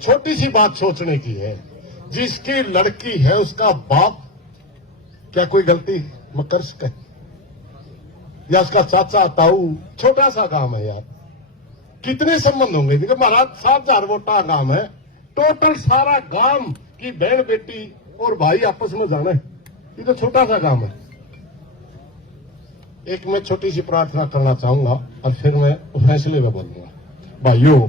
छोटी सी बात सोचने की है। जिसकी लड़की है उसका बाप क्या कोई गलती में कर सके, या उसका चाचा ताऊ? छोटा सा काम है यार, कितने संबंध होंगे? देखो महाराज 7,000 वोटा गांव है, टोटल सारा गांव की बहन बेटी और भाई आपस में जाना है, ये तो छोटा सा काम है। एक मैं छोटी सी प्रार्थना करना चाहूंगा और फिर मैं फैसले में बोलूंगा। भाइयों,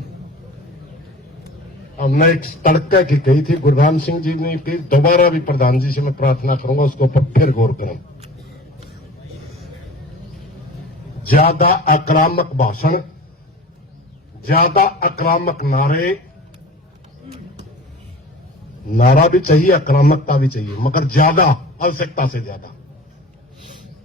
हमने एक तड़के की कही थी, गुरराम सिंह जी ने की, दोबारा भी प्रधान जी से मैं प्रार्थना करूंगा उसको ऊपर फिर गौर करें। ज्यादा आक्रामक भाषण, ज्यादा आक्रामक नारा भी चाहिए, आक्रामकता भी चाहिए, मगर ज्यादा, आवश्यकता से ज्यादा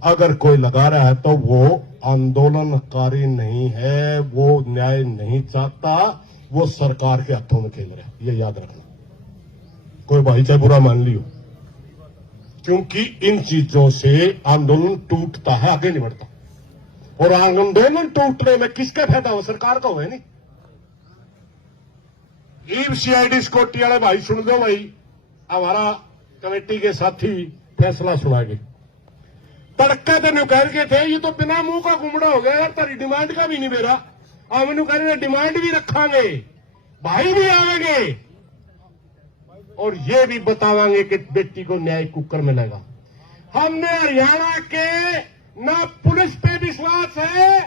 अगर कोई लगा रहा है तो वो आंदोलनकारी नहीं है, वो न्याय नहीं चाहता, वो सरकार के हाथों में खेल रहा है, ये याद रखना। कोई भाई चाहे बुरा मान लियो, क्योंकि इन चीजों से आंदोलन टूटता है, आगे नहीं बढ़ता। और आंदोलन टूटने में किसका फायदा हो? सरकार का हो, है नहीं? ईव सीआईडी सिक्योरिटी वाले भाई सुन दो भाई, हमारा कमेटी के साथी फैसला सुनाएंगे। तड़के तो कह के थे ये तो बिना मुंह का घुमड़ा हो गया यार, तारी डिमांड का भी नहीं मेरा। अब मैंने कह रहे डिमांड भी रखांगे, भाई भी आवेंगे और ये भी बतावांगे कि बेटी को न्याय कुकर मिलेगा। हमने हरियाणा के ना पुलिस पे विश्वास है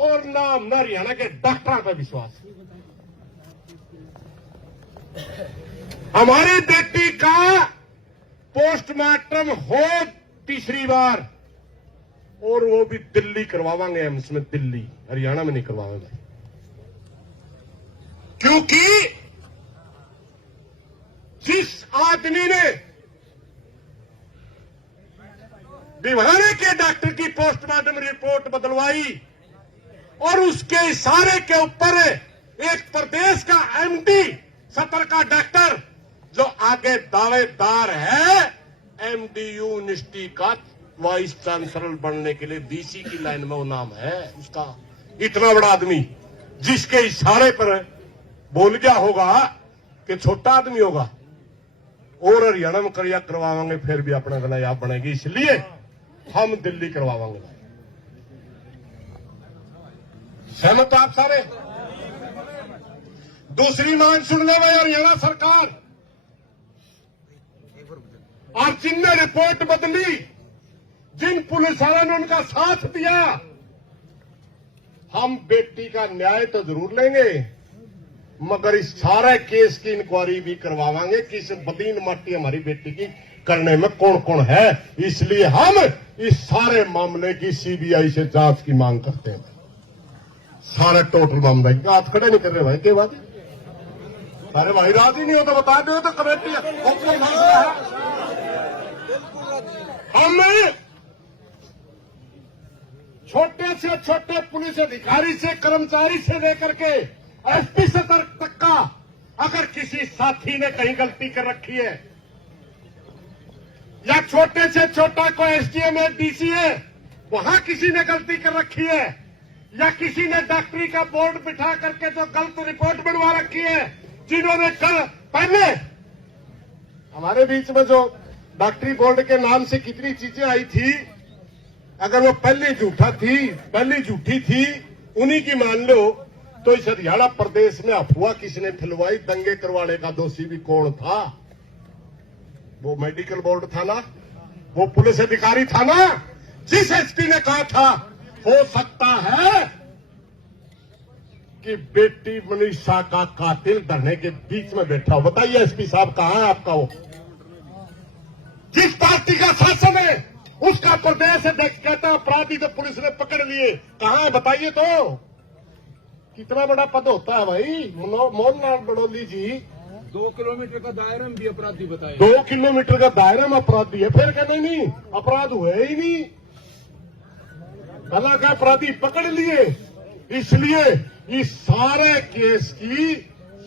और ना हरियाणा के डॉक्टर पे विश्वास है। हमारी बेटी का पोस्टमार्टम हो तीसरी बार, और वो भी दिल्ली करवावांगे एम्स में, दिल्ली, हरियाणा में नहीं करवाएंगे। क्योंकि जिस आदमी ने भिवानी के डॉक्टर की पोस्टमार्टम रिपोर्ट बदलवाई और उसके इशारे के ऊपर एक प्रदेश का एमडी सतर का डॉक्टर जो आगे दावेदार है एमडीयू यूनिवर्सिटी का वाइस चांसलर बनने के लिए, डीसी की लाइन में वो नाम है उसका, इतना बड़ा आदमी जिसके इशारे पर बोल गया होगा कि छोटा आदमी होगा और हरियाणा में करवावांगे, फिर भी अपना गला आप बनेगी, इसलिए हम दिल्ली करवावांगे। सहमत आप सारे? दूसरी मांग सुन लो भाई, हरियाणा सरकार और जिनने रिपोर्ट बदली, जिन पुलिस वालों ने उनका साथ दिया, हम बेटी का न्याय तो जरूर लेंगे, मगर इस सारे केस की इंक्वायरी भी करवावांगे कि इस बदीन माटी हमारी बेटी की करने में कौन कौन है। इसलिए हम इस सारे मामले की सीबीआई से जांच की मांग करते हैं। सारे टोटल मामले हाथ खड़े नहीं कर रहे भाई, के बाद सारे भाई राजी नहीं हो तो बता दो, तो कमेटी हम छोटे से छोटे पुलिस अधिकारी से, कर्मचारी से लेकर के एसपी से तक का, अगर किसी साथी ने कहीं गलती कर रखी है या छोटे से छोटा कोई एसडीएम है, डीसी है, वहां किसी ने गलती कर रखी है, या किसी ने डॉक्टरी का बोर्ड बिठा करके जो गलत रिपोर्ट बनवा रखी है, जिन्होंने कल पहले हमारे बीच में जो डॉक्टरी बोर्ड के नाम से कितनी चीजें आई थी, अगर वो पहली झूठी थी उन्हीं की मान लो, तो इस हरियाणा प्रदेश में अफवाह किसने फैलवाई, दंगे करवाने का दोषी भी कौन था? वो मेडिकल बोर्ड था ना, वो पुलिस अधिकारी था ना, जिस एसपी ने कहा था हो सकता है कि बेटी मनीषा का कातिल धरने के बीच में बैठा हो। बताइए एसपी साहब कहां है आपका? वो जिस पार्टी का शासन है उसका प्रदेश अध्यक्ष कहता है अपराधी तो पुलिस ने पकड़ लिए, कहां है बताइए तो? कितना बड़ा पद होता है भाई? मोहनलाल बड़ौली जी 2 किलोमीटर का दायरा में भी अपराधी बताए। 2 किलोमीटर का दायरा में अपराधी है, फिर कहते नहीं अपराध हुए ही नहीं, भला का अपराधी पकड़ लिए। इसलिए इस सारे केस की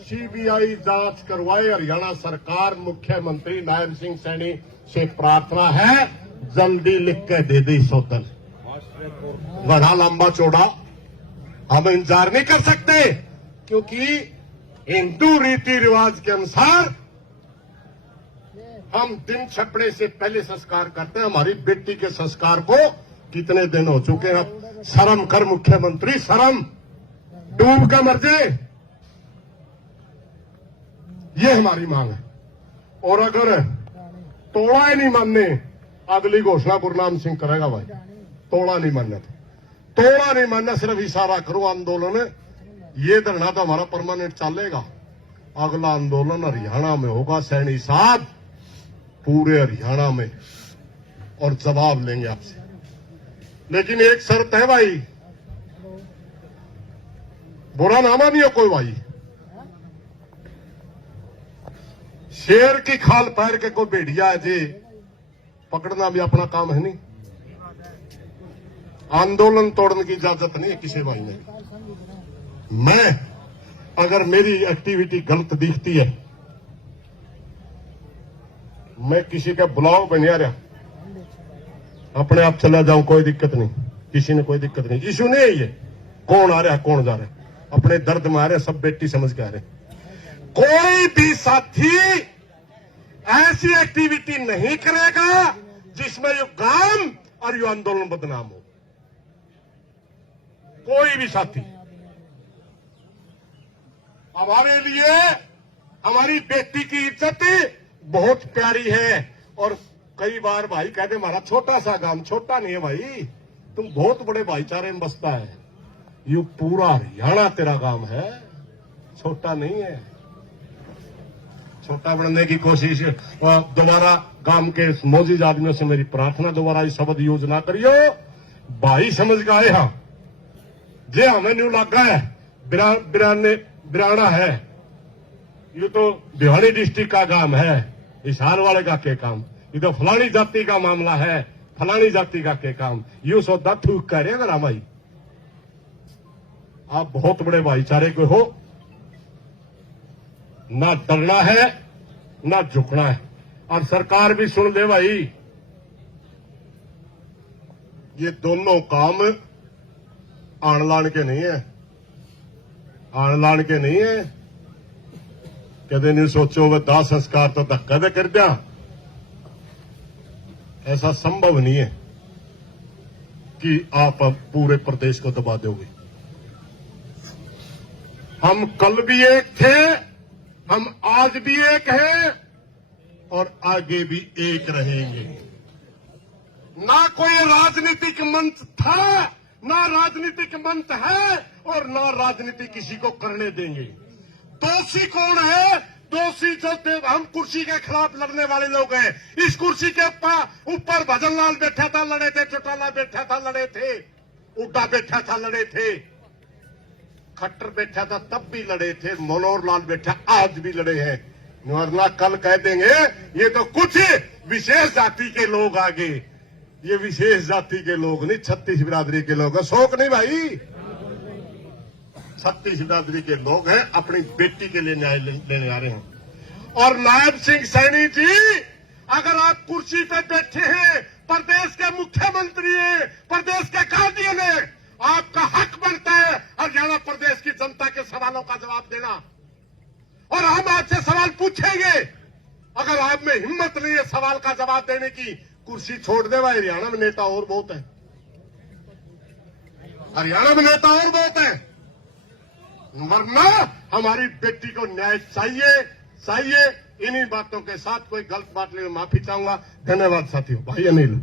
सीबीआई जांच करवाए। हरियाणा सरकार, मुख्यमंत्री नायब सिंह सैनी से प्रार्थना है जल्दी लिख के दे दी सौतन। बड़ा लंबा चौड़ा हम इंतजार नहीं कर सकते, क्योंकि हिंदू रीति रिवाज के अनुसार हम दिन छपने से पहले संस्कार करते हैं। हमारी बेटी के संस्कार को कितने दिन हो चुके हैं। अब शर्म कर मुख्यमंत्री, शर्म, डूब का मर जाए, ये हमारी मांग है। और अगर तोड़ा ही नहीं मानने, अगली घोषणा गुरनाम सिंह करेगा भाई। तोड़ा नहीं मानना, तोड़ा नहीं मानना, सिर्फ इशारा करो आंदोलन। ये धरना तो हमारा परमानेंट चलेगा। अगला आंदोलन हरियाणा में होगा, सैनी साहब, पूरे हरियाणा में, और जवाब लेंगे आपसे। लेकिन एक शर्त है भाई, बुरा ना मानियो कोई भाई। शेर की खाल पैर के कोई भेड़िया है जी, पकड़ना भी अपना काम है नहीं। आंदोलन तोड़ने की इजाजत नहीं है किसी भाई ने। मैं, अगर मेरी एक्टिविटी गलत दिखती है, मैं किसी का ब्लॉग बनिया रहा, अपने आप चला जाऊं, कोई दिक्कत नहीं, किसी ने कोई दिक्कत नहीं। इशू नहीं है ये कौन आ रहा है कौन जा रहा है, अपने दर्द में आ रहे, सब बेटी समझ के आ रहे। कोई भी साथी ऐसी एक्टिविटी नहीं करेगा जिसमें ये काम और ये आंदोलन बदनाम हो। कोई भी साथी। हमारे लिए हमारी बेटी की इज्जत बहुत प्यारी है। और कई बार भाई कहते हमारा छोटा सा गांव, छोटा नहीं है भाई, तुम बहुत बड़े भाईचारे में बसता है। ये पूरा हरियाणा तेरा गांव है, छोटा नहीं है। छोटा बनने की कोशिश दोबारा गांव के मोजिज आदमियों से मेरी प्रार्थना, दोबारा ये शब्द यूज ना करियो। भाई समझ के आए हम, जे हमें न्यू लगा है बिराना है, ये तो भिवानी डिस्ट्रिक्ट का काम है, हिसार वाले का के काम, ये तो फलानी जाति का मामला है, फलानी जाति का के काम, यू सौदा थूक कर रहे अगर हम भाई। आप बहुत बड़े भाईचारे के हो, ना डरना है ना झुकना है। और सरकार भी सुन ले भाई, ये दोनों काम आण लाण के नहीं है, आण लाण के नहीं है। कदे नहीं सोचो वे दाह संस्कार तो धक्का दे कर दिया, ऐसा संभव नहीं है कि आप अब पूरे प्रदेश को दबा दोगे। हम कल भी एक थे, हम आज भी एक हैं और आगे भी एक रहेंगे। ना कोई राजनीतिक मंच था, ना राजनीतिक मंच है, और ना राजनीति किसी को करने देंगे। दोषी कौन है? दोषी जो हम कुर्सी के खिलाफ लड़ने वाले लोग हैं। इस कुर्सी के ऊपर भजन लाल बैठा था, लड़े थे, चौटाला बैठा था, लड़े थे, उड्डा बैठा था, लड़े थे, खट्टर बैठा था तब भी लड़े थे, मनोहर लाल बैठा आज भी लड़े हैं। वरना कल कह देंगे ये तो कुछ विशेष जाति के लोग आगे। ये विशेष जाति के लोग नहीं, 36 बिरादरी के लोग हैं। शौक नहीं भाई, 36 बिरादरी के लोग हैं, अपनी बेटी के लिए न्याय लेने आ रहे हैं। और नायब सिंह सैनी जी, अगर आप कुर्सी पे बैठे हैं, प्रदेश के मुख्यमंत्री हैं, प्रदेश के गार्डियन हैं, आपका हक बनता है हरियाणा प्रदेश की जनता के सवालों का जवाब देना। और हम आपसे सवाल पूछेंगे, अगर आप में हिम्मत नहीं है सवाल का जवाब देने की, कुर्सी छोड़ दे भाई। हरियाणा में नेता और बहुत है, हरियाणा में नेता और बहुत है। वरना हमारी बेटी को न्याय चाहिए। इन्हीं बातों के साथ कोई गलत बात लेकर माफी चाहूंगा। धन्यवाद साथियों। भाई अनिल।